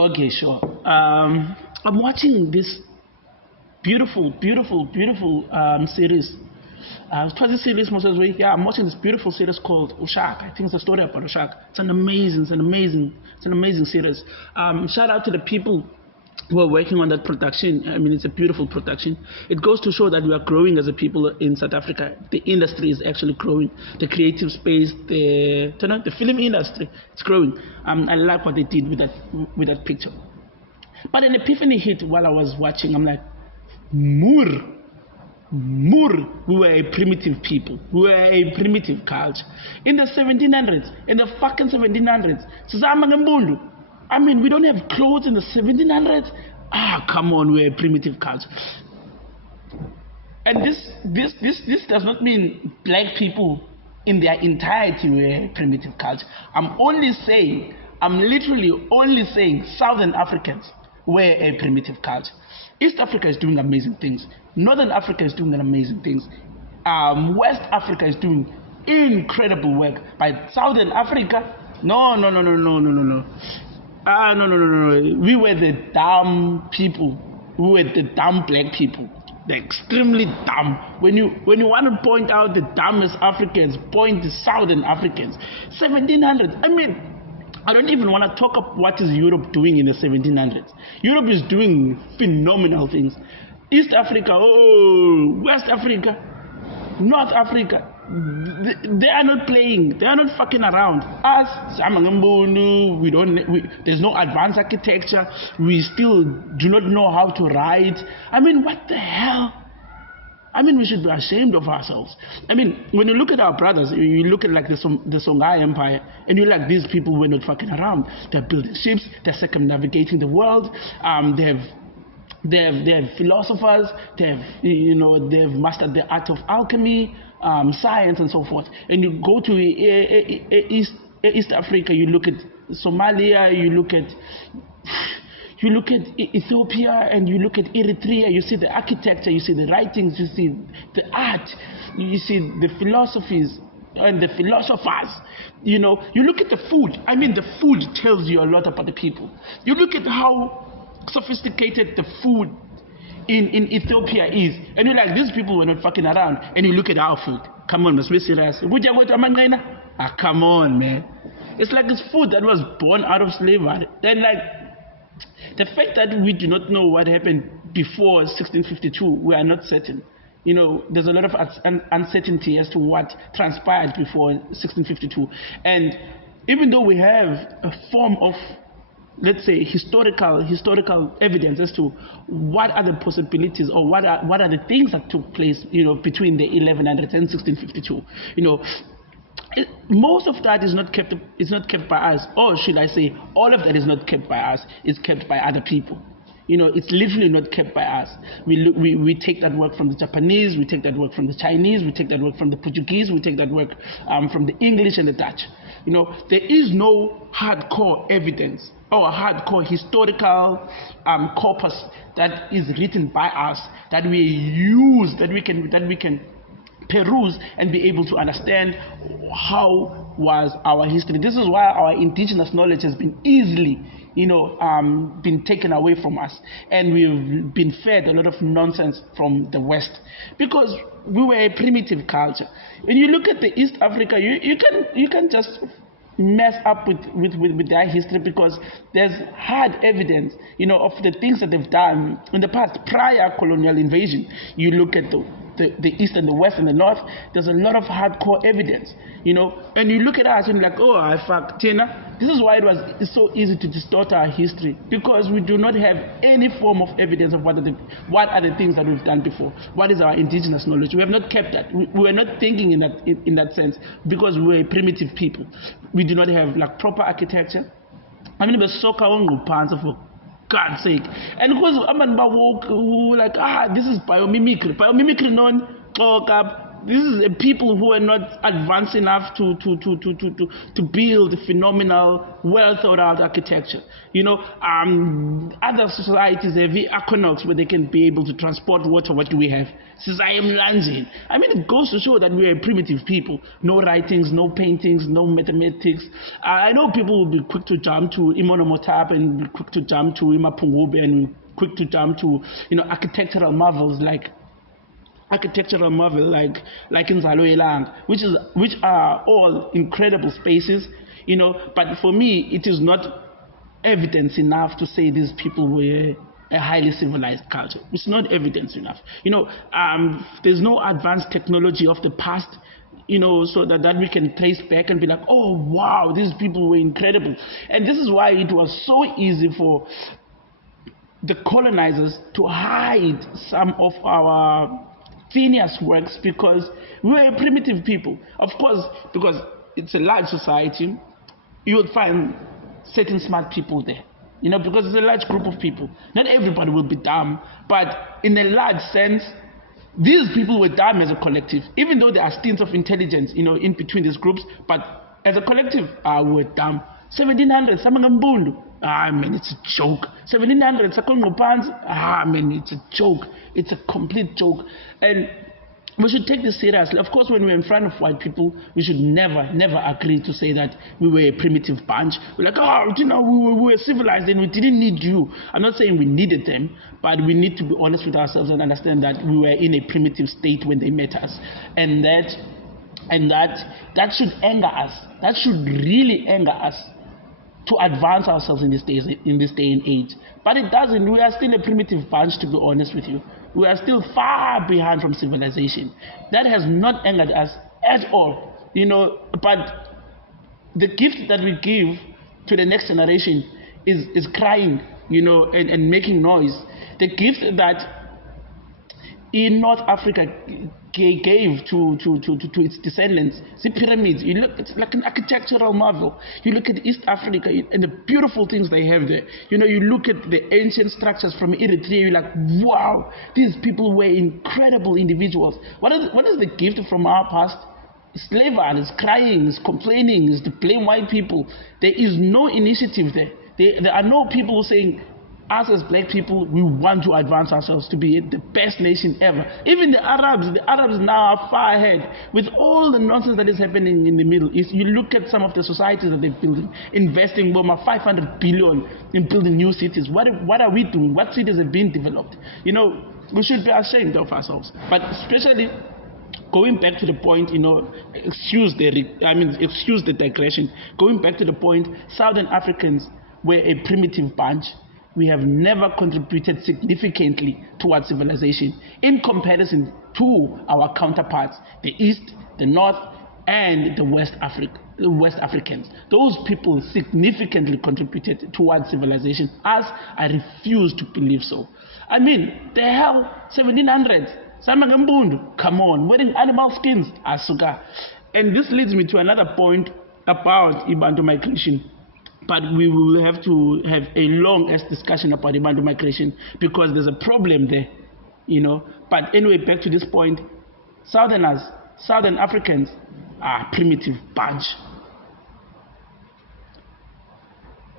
Okay, sure. I'm watching this beautiful series. It was a series most of the week. Yeah, I'm watching this beautiful series called Ushaka. I think it's a story about Ushaka. It's an amazing series. Shout out to the people who are working on that production. I mean, it's a beautiful production. It goes to show that we are growing as a people in South Africa. The industry is actually growing. The creative space, the film industry, it's growing. I like what they did with that picture. But an epiphany hit while I was watching. I'm like, Moor, we were a primitive people. We were a primitive culture. In the 1700s, in the fucking 1700s, I mean, we don't have clothes in the 1700s. Come on, we're a primitive culture. And this does not mean black people in their entirety were a primitive culture. I'm literally only saying Southern Africans were a primitive culture. East Africa is doing amazing things. Northern Africa is doing amazing things. West Africa is doing incredible work. But Southern Africa, no. No. We were the dumb people. We were the dumb black people. They're extremely dumb. When you want to point out the dumbest Africans, point to Southern Africans. 1700s. I mean, I don't even want to talk about what is Europe doing in the 1700s. Europe is doing phenomenal things. East Africa, West Africa, North Africa, they are not playing. They are not fucking around. Us, there's no advanced architecture. We still do not know how to write. I mean, what the hell? I mean, we should be ashamed of ourselves. I mean, when you look at our brothers, you look at like the Songhai Empire, and you're like, these people were not fucking around. They're building ships. They're circumnavigating the world. They have philosophers. They've mastered the art of alchemy, science, and so forth. And you go to East Africa. You look at Somalia. You look at Ethiopia, and you look at Eritrea. You see the architecture. You see the writings. You see the art. You see the philosophies and the philosophers. You look at the food. I mean, the food tells you a lot about the people. You look at how sophisticated the food in Ethiopia is, and you're like, these people were not fucking around. And you look at our food. Come on, must be serious. Come on, man. It's like it's food that was born out of slavery. And like, the fact that we do not know what happened before 1652, we are not certain. There's a lot of uncertainty as to what transpired before 1652. And even though we have a form of, let's say, historical evidence as to what are the possibilities or what are the things that took place, between the 1100s and 1652, most of that is not kept by us, or should I say, all of that is not kept by us. It's kept by other people. It's literally not kept by us. We take that work from the Japanese, we take that work from the Chinese, we take that work from the Portuguese, we take that work from the English and the Dutch. There is no hardcore evidence or hardcore historical corpus that is written by us that we use, that we can peruse and be able to understand how was our history. This is why our indigenous knowledge has been easily been taken away from us, and we've been fed a lot of nonsense from the West, because we were a primitive culture. When you look at the East Africa, you can just mess up with their history, because there's hard evidence of the things that they've done in the past prior colonial invasion. You look at the East and the West and the North, there's a lot of hardcore evidence, and you look at us and you're like, fuck, Tina. This is why it's so easy to distort our history, because we do not have any form of evidence of what are the things that we've done before. What is our indigenous knowledge? We have not kept that. We are not thinking in that sense, because we're a primitive people. We do not have like proper architecture. I mean, there's soccer on pants for God's sake. And because I'm woke who like, this is biomimicry. Biomimicry non talk up. this is people who are not advanced enough to build phenomenal, well thought out architecture. Other societies have aqueducts where they can be able to transport water. What do we have? I mean, it goes to show that we are primitive people. No writings, no paintings, no mathematics. I know people will be quick to jump to Impondo and be quick to jump to Imapungube and quick to jump to architectural marvels like Nzalo Elang, which are all incredible spaces, but for me it is not evidence enough to say these people were a highly civilized culture. It's not evidence enough. There's no advanced technology of the past, so that we can trace back and be like, oh wow, these people were incredible. And this is why it was so easy for the colonizers to hide some of our finest works, because we were a primitive people. Of course, because it's a large society, you would find certain smart people there, because it's a large group of people. Not everybody will be dumb, but in a large sense, these people were dumb as a collective, even though there are stints of intelligence, in between these groups, but as a collective, we were dumb. 1700, Impondo. Man, it's a joke. 1700, man, it's a joke. It's a complete joke. And we should take this seriously. Of course, when we're in front of white people, we should never agree to say that we were a primitive bunch. We're like, we were civilized and we didn't need you. I'm not saying we needed them, but we need to be honest with ourselves and understand that we were in a primitive state when they met us. And that should anger us. That should really anger us, to advance ourselves in this day and age. But it doesn't. We are still a primitive bunch, to be honest with you. We are still far behind from civilization. That has not angered us at all, but the gift that we give to the next generation is crying, and making noise. The gift that in North Africa gave to its descendants, the pyramids. It's like an architectural marvel. You look at East Africa and the beautiful things they have there. You look at the ancient structures from Eritrea, you're like, wow, these people were incredible individuals. What is the gift from our past? Slavery, is crying, is complaining, is to blame white people. There is no initiative there. There are no people saying, us as black people, we want to advance ourselves to be the best nation ever. Even the Arabs now are far ahead with all the nonsense that is happening in the Middle East. You look at some of the societies that they're building, investing more, 500 billion in building new cities. What are we doing? What cities have been developed? We should be ashamed of ourselves. But especially going back to the point, excuse the digression. Going back to the point, Southern Africans were a primitive bunch. We have never contributed significantly towards civilization in comparison to our counterparts, the East, the North, and the West Africans. Those people significantly contributed towards civilization. Us, I refuse to believe so. I mean, the hell, 1700s, Impondo, come on, wearing animal skins, asuka. And this leads me to another point about Impondo migration. But we will have to have a long-ass discussion about Impondo migration, because there's a problem there, But anyway, back to this point, Southern Africans are a primitive bunch.